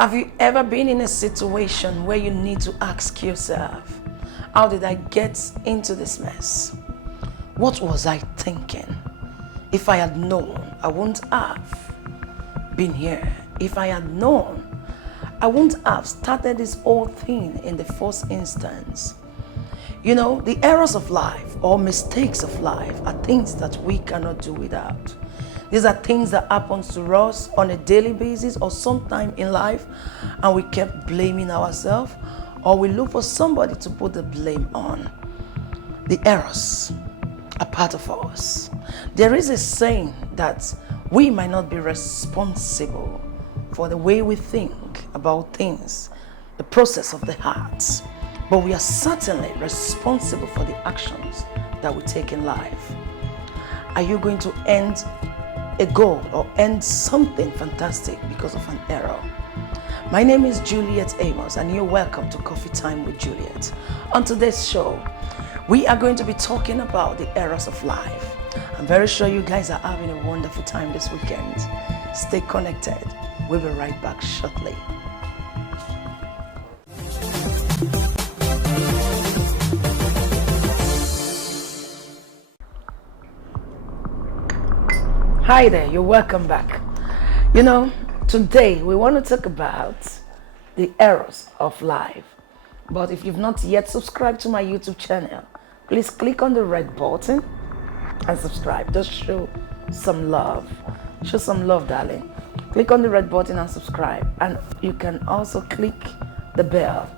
Have you ever been in a situation where you need to ask yourself, how did I get into this mess? What was I thinking? If I had known, I wouldn't have been here. If I had known, I wouldn't have started this whole thing in the first instance. You know, the errors of life or mistakes of life are things that we cannot do without. These are things that happen to us on a daily basis or sometime in life, and we kept blaming ourselves, or we look for somebody to put the blame on. The errors are part of us. There is a saying that we might not be responsible for the way we think about things, the process of the heart, but we are certainly responsible for the actions that we take in life. Are you going to end a goal or end something fantastic because of an error? My name is Juliet Amos, and you're welcome to Coffee Time with Juliet. On today's show, we are going to be talking about the errors of life. I'm very sure you guys are having a wonderful time this weekend. Stay connected. We'll be right back shortly. Hi there, you're welcome back. You know, today we want to talk about the errors of life. But if you've not yet subscribed to my YouTube channel, please click on the red button and subscribe. Just show some love. Show some love, darling. Click on the red button and subscribe. And you can also click the bell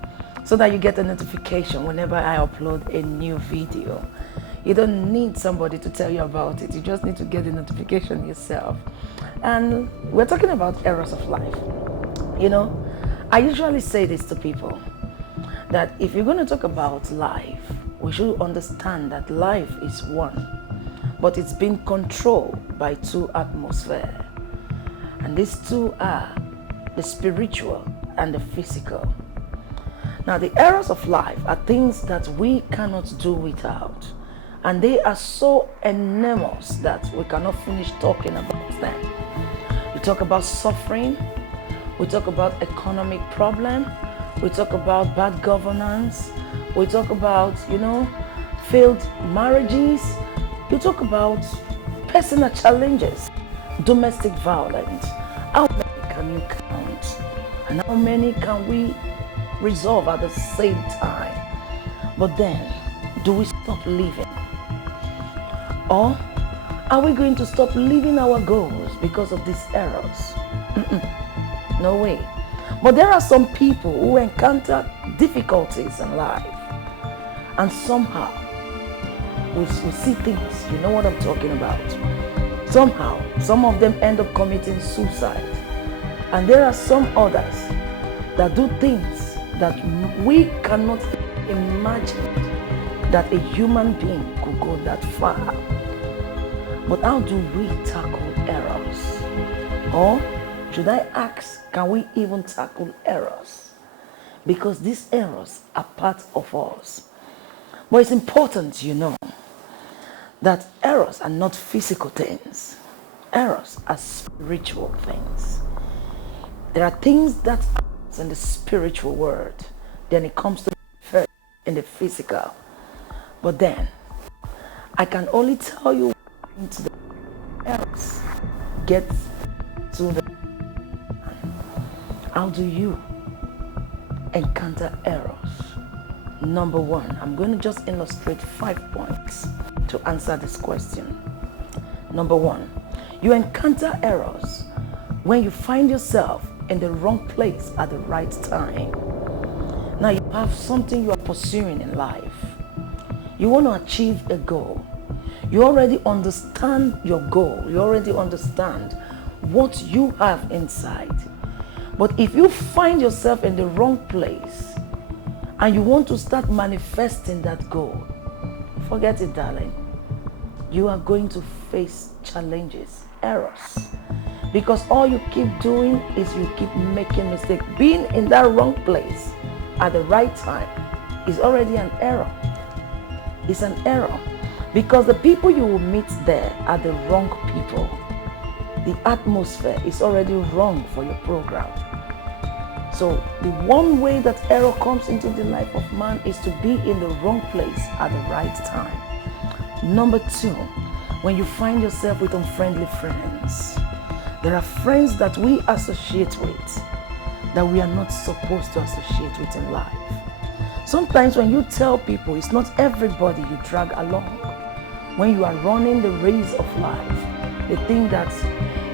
so that you get a notification whenever I upload a new video. You don't need somebody to tell you about it. You just need to get the notification yourself. And we're talking about errors of life. You know, I usually say this to people, that if you're going to talk about life, we should understand that life is one, but it's been controlled by two atmospheres. And these two are the spiritual and the physical. Now, the errors of life are things that we cannot do without. And they are so enormous that we cannot finish talking about them. We talk about suffering. We talk about economic problem. We talk about bad governance. We talk about, failed marriages. You talk about personal challenges, domestic violence. How many can you count? And how many can we resolve at the same time? But then, do we stop living? Or are we going to stop living our goals because of these errors? No way. But there are some people who encounter difficulties in life, and somehow we see things. You know what I'm talking about. Somehow, some of them end up committing suicide. And there are some others that do things that we cannot imagine that a human being could go that far. But how do we tackle errors? Or should I ask, can we even tackle errors? Because these errors are part of us. But it's important, that errors are not physical things. Errors are spiritual things. There are things that are in the spiritual world. Then it comes to first in the physical. But then, I can only tell you into the errors. Get to the... How do you encounter errors? Number one, I'm going to just illustrate 5 points to answer this question. Number one, you encounter errors when you find yourself in the wrong place at the right time. Now you have something you are pursuing in life. You want to achieve a goal. You already understand your goal. You already understand what you have inside. But if you find yourself in the wrong place and you want to start manifesting that goal, forget it, darling. You are going to face challenges, errors. Because all you keep doing is you keep making mistakes. Being in that wrong place at the right time is already an error. It's an error. Because the people you will meet there are the wrong people. The atmosphere is already wrong for your program. So the one way that error comes into the life of man is to be in the wrong place at the right time. Number two, when you find yourself with unfriendly friends, there are friends that we associate with that we are not supposed to associate with in life. Sometimes when you tell people, it's not everybody you drag along. When you are running the race of life, they think that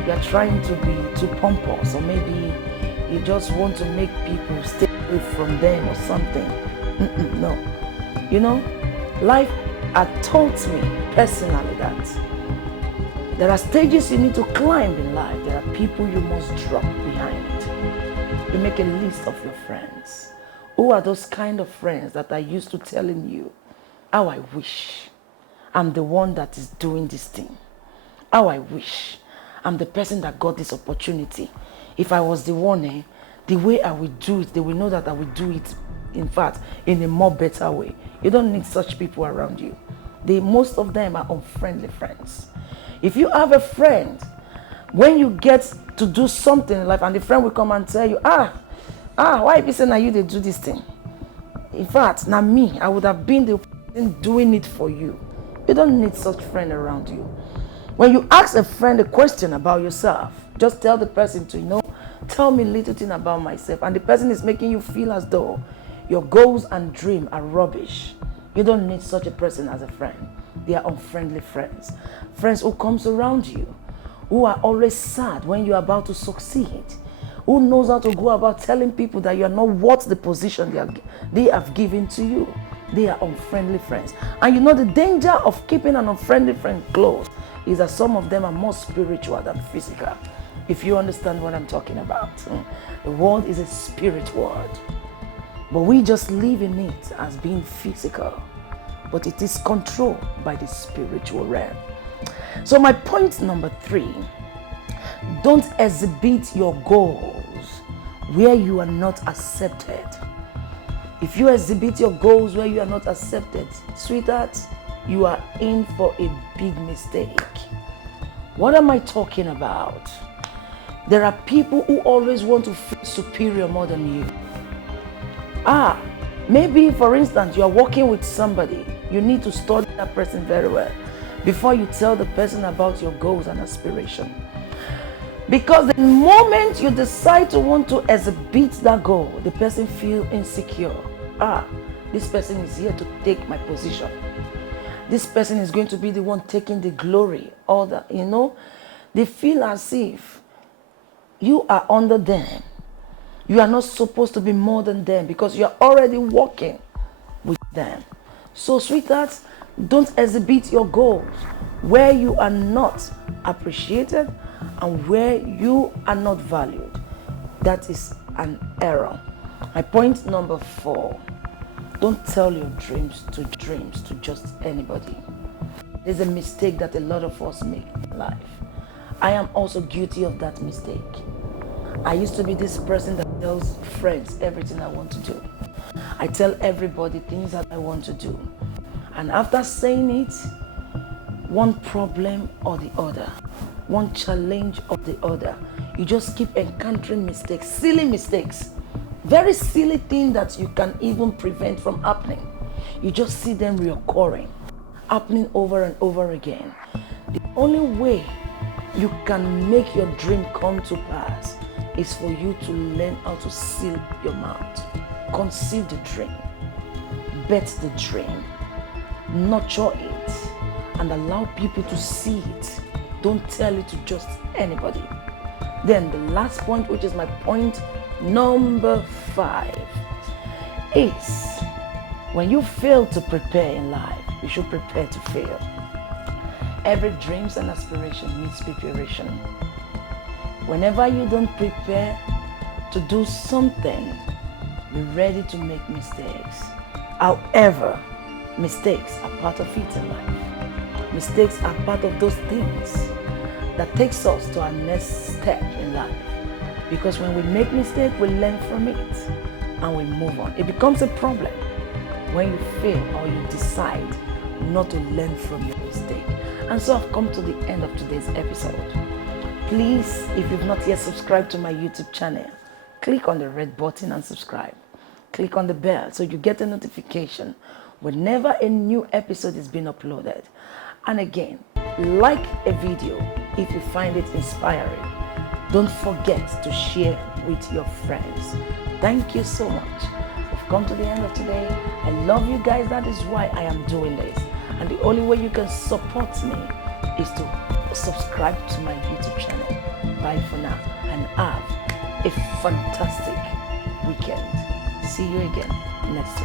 you are trying to be too pompous, or maybe you just want to make people stay away from them or something. No. You know, life had taught me personally that there are stages you need to climb in life. There are people you must drop behind. You make a list of your friends. Who are those kind of friends that are used to telling you, how I wish I'm the one that is doing this thing. How I wish I'm the person that got this opportunity. If I was the one, the way I will do it, they will know that I will do it, in fact, in a more better way. You don't need such people around you. Most of them are unfriendly friends. If you have a friend, when you get to do something in life and the friend will come and tell you, why be saying that you they do this thing? In fact, now me, I would have been the person doing it for you. You don't need such friend around you. When you ask a friend a question about yourself, just tell the person to, tell me a little thing about myself. And the person is making you feel as though your goals and dreams are rubbish. You don't need such a person as a friend. They are unfriendly friends. Friends who comes around you, who are always sad when you're about to succeed, who knows how to go about telling people that you are not worth the position they have given to you. They are unfriendly friends. And the danger of keeping an unfriendly friend close is that some of them are more spiritual than physical. If you understand what I'm talking about. The world is a spirit world. But we just live in it as being physical. But it is controlled by the spiritual realm. So my point number 3, don't exhibit your goals where you are not accepted. If you exhibit your goals where you are not accepted, sweetheart, you are in for a big mistake. What am I talking about? There are people who always want to feel superior more than you. Maybe for instance, you are working with somebody. You need to study that person very well before you tell the person about your goals and aspiration. Because the moment you decide to want to exhibit that goal, the person feels insecure. This person is here to take my position. This person is going to be the one taking the glory. All that, they feel as if you are under them. You are not supposed to be more than them because you are already working with them. So, sweethearts, don't exhibit your goals where you are not appreciated and where you are not valued. That is an error. My point number 4, don't tell your dreams to just anybody. There's a mistake that a lot of us make in life. I am also guilty of that mistake. I used to be this person that tells friends everything I want to do. I tell everybody things that I want to do. And after saying it, one problem or the other, one challenge or the other, you just keep encountering mistakes, silly mistakes, very silly things that you can even prevent from happening. You just see them reoccurring, happening over and over again. The only way you can make your dream come to pass is for you to learn how to seal your mouth, conceive the dream, bet the dream, nurture it, and allow people to see it. Don't tell it to just anybody. Then the last point, which is my point number 5, is when you fail to prepare in life, you should prepare to fail. Every dreams and aspiration needs preparation. Whenever you don't prepare to do something, be ready to make mistakes. However, mistakes are part of it in life. Mistakes are part of those things that takes us to our next step in life. Because when we make mistakes, we learn from it and we move on. It becomes a problem when you fail or you decide not to learn from your mistake. And so I've come to the end of today's episode. Please, if you've not yet subscribed to my YouTube channel, click on the red button and subscribe. Click on the bell so you get a notification whenever a new episode is being uploaded. And again, like a video if you find it inspiring. Don't forget to share with your friends. Thank you so much. We've come to the end of today. I love you guys. That is why I am doing this. And the only way you can support me is to subscribe to my YouTube channel. Bye for now and have a fantastic weekend. See you again next time.